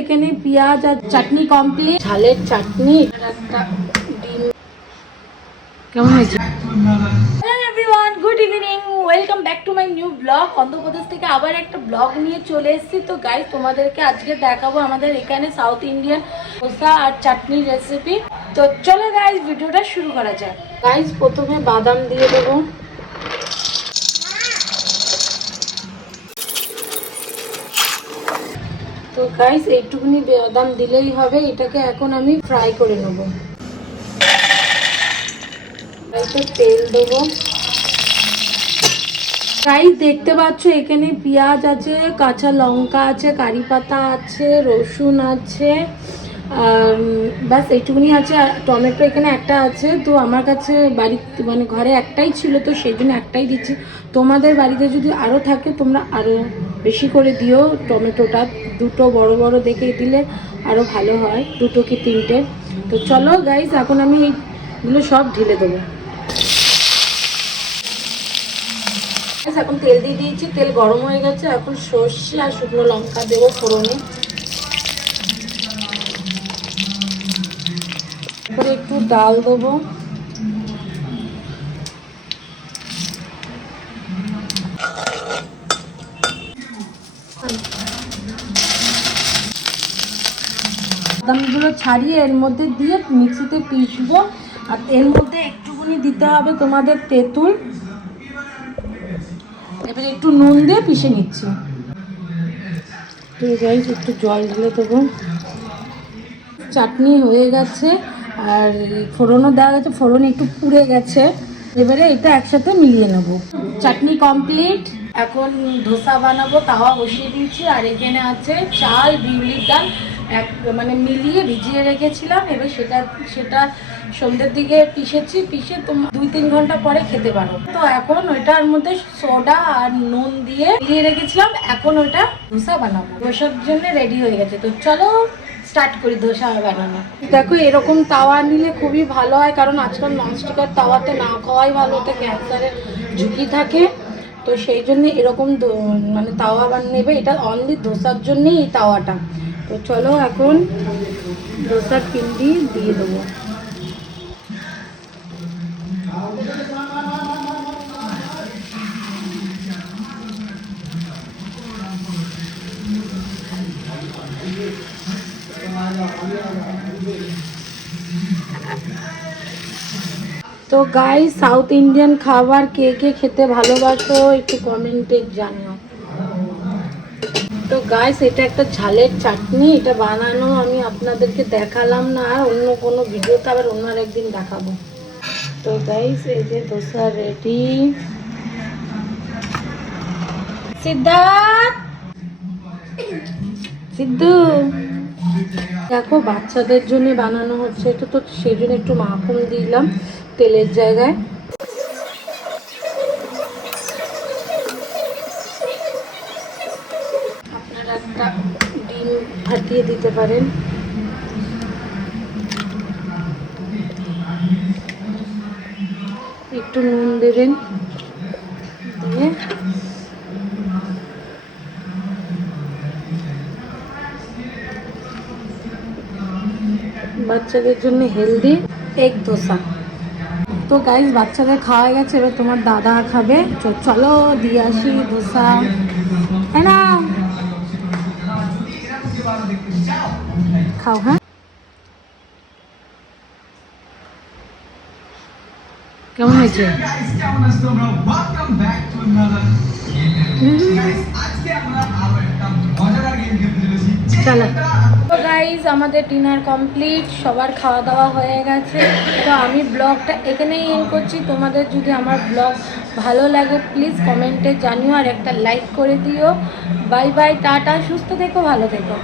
এখানে পেঁয়াজ আর চাটনি কমপ্লিট, ঝালের চাটনি, একটা ডিম। কেমন হয়েছে? Hello everyone, good evening, welcome back to my new blog. Andhra Pradesh থেকে আবার একটা ব্লগ নিয়ে চলে এসেছি। তো গাইজ তোমাদেরকে আজকে দেখাবো আমাদের এখানে সাউথ ইন্ডিয়ান ধোসা আর চাটনির রেসিপি। তো চলো গাইজ ভিডিওটা শুরু করা যাক। গাইজ প্রথমে বাদাম দিয়ে দেবো। তো গাইস এইটুকুনি বাদাম দিলেই হবে। এটাকে এখন আমি ফ্রাই করে নেব। তেল দেবো। গাইস দেখতে পাচ্ছ এখানে পেঁয়াজ আছে, কাঁচা লঙ্কা আছে, কারি পাতা আছে, রসুন আছে, ব্যাস এইটুকুনি আছে। আর টমেটো এখানে একটা আছে। তো আমার কাছে বাড়িতে মানে ঘরে একটাই ছিল, তো সেই জন্য একটাই দিচ্ছি। তোমাদের বাড়িতে যদি আরও থাকে তোমরা আরও বেশি করে দিও টমেটোটা। দুটো বড় বড় দেখে দিলে আরও ভালো হয়, দুটো কি তিনটে। তো চলো গাইস এখন আমি এইগুলো সব ঢেলে দেবো। এখন তেল দিয়ে দিয়েছি, তেল গরম হয়ে গেছে। এখন সর্ষে আর শুকনো লঙ্কা দেবো ফোড়নে। এরপরে একটু ডাল দেবো। বাদামগুলো ছাড়িয়ে এর মধ্যে দিয়ে মিক্সিতে পিসবো। আর এর মধ্যে একটুখানি দিতে হবে তোমাদের তেঁতুল। এবারে একটু নুন দিয়ে পিষে নিচ্ছি। একটু জল ঢেলে দেবো। চাটনি হয়ে গেছে আর ফোড়নও দেওয়া গেছে, ফোড়ন একটু পুড়ে গেছে। এবারে এটা একসাথে মিলিয়ে নেব। চাটনি কমপ্লিট। এখন ধোসা বানাবো, তাওয়া বসিয়ে দিয়েছি। আর এখানে আছে চাল, বিউলির ডাল মানে মিলিয়ে ভিজিয়ে রেখেছিলাম। এবার সেটা সন্ধ্যের দিকে পিষে তোমার 2-3 ঘন্টা পরে খেতে পারো। তো এখন ওইটার মধ্যে সোডা আর নুন দিয়ে মিলিয়ে রেখেছিলাম। এখন ওইটা ধোসা বানাবো। ধোসার জন্য রেডি হয়ে গেছে। তো চলো স্টার্ট করি ধোসা বানানো। দেখো এরকম তাওয়া নিলে খুবই ভালো হয়, কারণ আজকাল ননস্টিকের তাওয়াতে না খাওয়াই ভালো, ওতে ক্যান্সারের ঝুঁকি থাকে। তো সেই জন্য এরকম মানে তাওয়া নেবে। এটা অনলি ধোসার জন্যই এই তাওয়াটা। তো চলো এখন ধোসার পিন্ডি দিয়ে দেবো। তো গাইস সাউথ ইন্ডিয়ান খাবার কে কে খেতে ভালোবাসো একটু কমেন্টে জানিও। তো গাইস এটা একটা ঝালের চাটনি। এটা বানানো আমি আপনাদেরকে দেখালাম না, আর অন্য কোনো ভিডিওতে আবার অন্য একদিন দেখাবো। তো গাইস এই যে ধোসা রেডি। সিদ্ধার্থ, সিদ্ধু দেখো বাচ্চাদের জন্য বানানো হচ্ছে এটা, তো সেই জন্য একটু মাখন দিলাম তেলের জায়গায়। আপনারা একটা ডিম ফাটিয়ে দিতে পারেন। একটু নুন দেবেন, দিয়ে বাচ্চাদের জন্য হেলদি এগ ধোসা। তো গাইস বাচ্চাদের খাওয়া গেছে, এবার তোমার দাদা খাবে। চলো দিয়ে আসি ধোসা। হ্যাঁ না খাও। হ্যাঁ কেমন হয়েছে? চলো তো গাইজ আমাদের ডিনার কমপ্লিট, সবার খাওয়া দাওয়া হয়ে গেছে। তো আমি ব্লগটা এখানেই এন্ড করছি। তোমাদের যদি আমার ব্লগ ভালো লাগে প্লিজ কমেন্টে জানিও আর একটা লাইক করে দিও। বাই বাই, টাটা, সুস্থ থেকো, ভালো থেকো।